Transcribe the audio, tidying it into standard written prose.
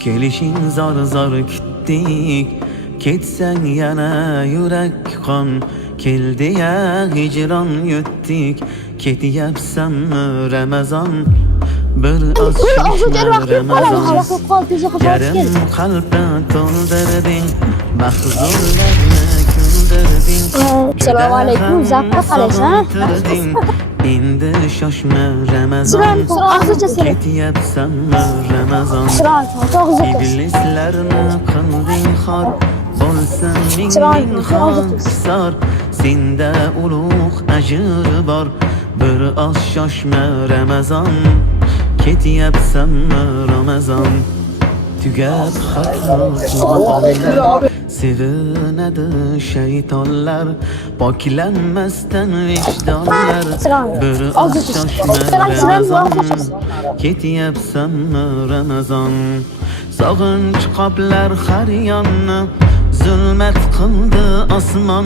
Kelishing zor zor kutdik, ketsang yana yurak qon. Keldi ya hijron yutdik, ketyapsanmi Ramazon? Bir oz shishma Ramazon, yarim qalbni to'ldirding, mahzunlarni kuldirding. Assalomu alaykum, zappa qaraysan. Endi shoshma Ramazon, ketyapsanmi Ramazon? İblislarni qilding xor, bo'lsin ming xor. Senda ulug' ajr bor, bir oz shoshma Ramazon, ketyapsanmi Ramazon? Tugab xatlar, sevinadi shaytonlar, poklanmasdan vijdonlar. Bir oz shoshma Ramazon, ketyapsanmi Ramazon? Sog'inch qoplar har yonni, zulmat qildi osmon.